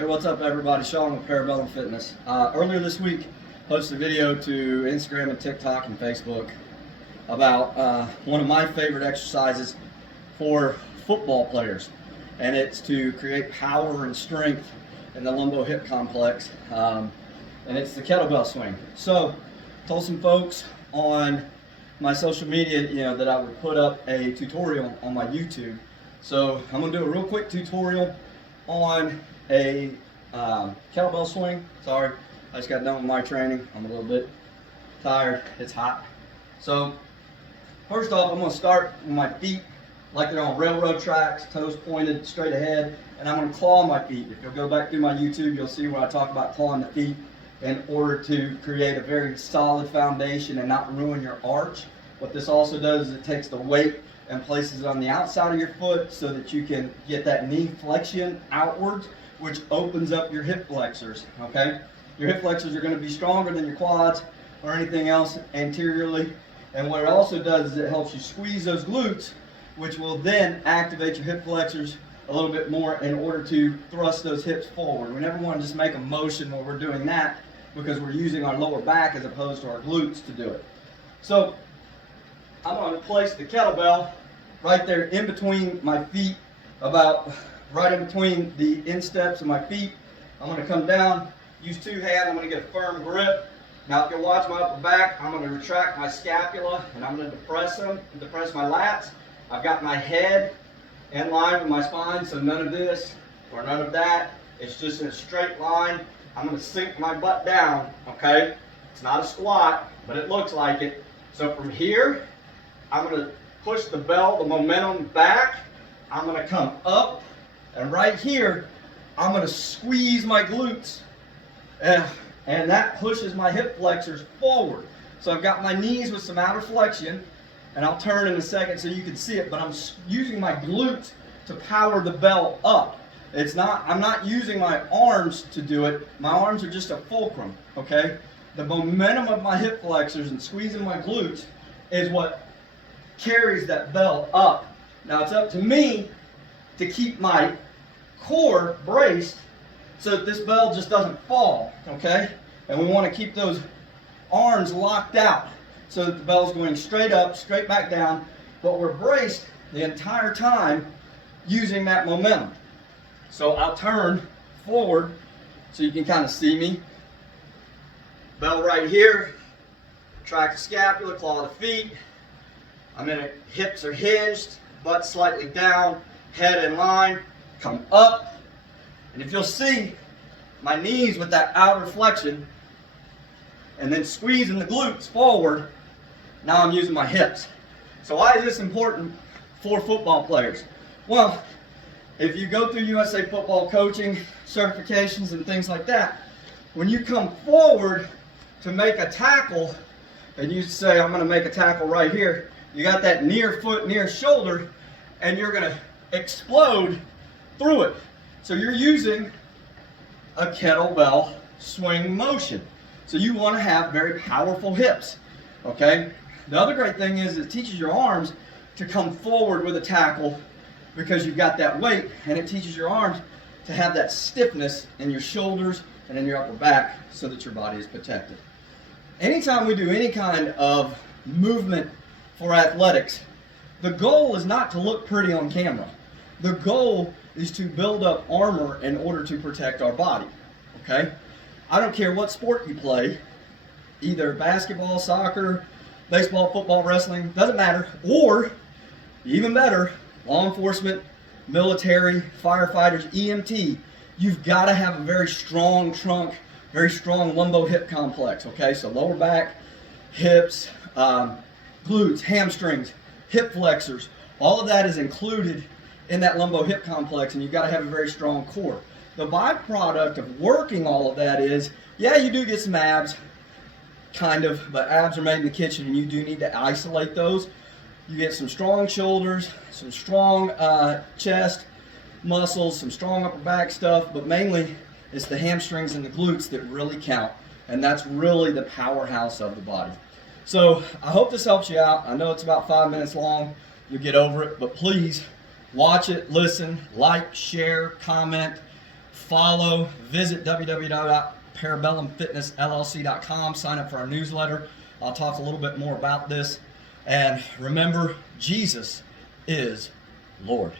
Hey, what's up everybody? Sean with Kettlebell Fitness. Earlier this week, posted a video to Instagram and TikTok and Facebook about one of my favorite exercises for football players. And it's to create power and strength in the lumbo hip complex. And it's the kettlebell swing. So, told some folks on my social media, that I would put up a tutorial on my YouTube. So I'm gonna do a real quick tutorial on a kettlebell swing. Sorry, I just got done with my training. I'm a little bit tired. It's hot. So first off, I'm gonna start with my feet like they're on railroad tracks, toes pointed straight ahead, and I'm gonna claw my feet. If you'll go back through my YouTube, you'll see where I talk about clawing the feet in order to create a very solid foundation and not ruin your arch. What this also does is it takes the weight and places it on the outside of your foot so that you can get that knee flexion outwards, which opens up your hip flexors, okay? Your hip flexors are gonna be stronger than your quads or anything else anteriorly. And what it also does is it helps you squeeze those glutes, which will then activate your hip flexors a little bit more in order to thrust those hips forward. We never want to just make a motion when we're doing that because we're using our lower back as opposed to our glutes to do it. So I'm going to place the kettlebell right there in between my feet, about right in between the insteps of my feet. I'm going to come down, use two hands, I'm going to get a firm grip. Now if you'll watch my upper back, I'm going to retract my scapula and I'm going to depress my lats. I've got my head in line with my spine, so none of this or none of that. It's just in a straight line. I'm going to sink my butt down, okay? It's not a squat, but it looks like it. So from here, I'm going to push the momentum back. I'm going to come up, and right here, I'm going to squeeze my glutes, and that pushes my hip flexors forward. So I've got my knees with some outer flexion, and I'll turn in a second so you can see it, but I'm using my glutes to power the bell up. I'm not using my arms to do it. My arms are just a fulcrum, okay? The momentum of my hip flexors and squeezing my glutes is what carries that bell up. Now it's up to me to keep my core braced so that this bell just doesn't fall, okay? And we want to keep those arms locked out so that the bell's going straight up, straight back down, but we're braced the entire time using that momentum. So I'll turn forward so you can kind of see me. Bell right here, track the scapula, claw the feet. Hips are hinged, butt slightly down, head in line, come up. And if you'll see, my knees with that outer flexion, and then squeezing the glutes forward, now I'm using my hips. So why is this important for football players? Well, if you go through USA football coaching, certifications and things like that, when you come forward to make a tackle, and you say, I'm going to make a tackle right here, you got that near foot, near shoulder, and you're going to explode through it. So you're using a kettlebell swing motion. So you want to have very powerful hips, okay? The other great thing is it teaches your arms to come forward with a tackle because you've got that weight, and it teaches your arms to have that stiffness in your shoulders and in your upper back so that your body is protected. Anytime we do any kind of movement for athletics, the goal is not to look pretty on camera. The goal is to build up armor in order to protect our body, okay? I don't care what sport you play, either basketball, soccer, baseball, football, wrestling, doesn't matter, or even better, law enforcement, military, firefighters, EMT, you've got to have a very strong trunk, very strong lumbo hip complex, okay? So lower back, hips, glutes, hamstrings, hip flexors, all of that is included in that lumbo hip complex, and you've got to have a very strong core. The byproduct of working all of that is, yeah, you do get some abs, kind of, but abs are made in the kitchen and you do need to isolate those. You get some strong shoulders, some strong chest muscles, some strong upper back stuff, but mainly it's the hamstrings and the glutes that really count, and that's really the powerhouse of the body. So I hope this helps you out. I know it's about 5 minutes long. You'll get over it, but please watch it, listen, like, share, comment, follow, visit www.parabellumfitnessllc.com, sign up for our newsletter. I'll talk a little bit more about this. And remember, Jesus is Lord.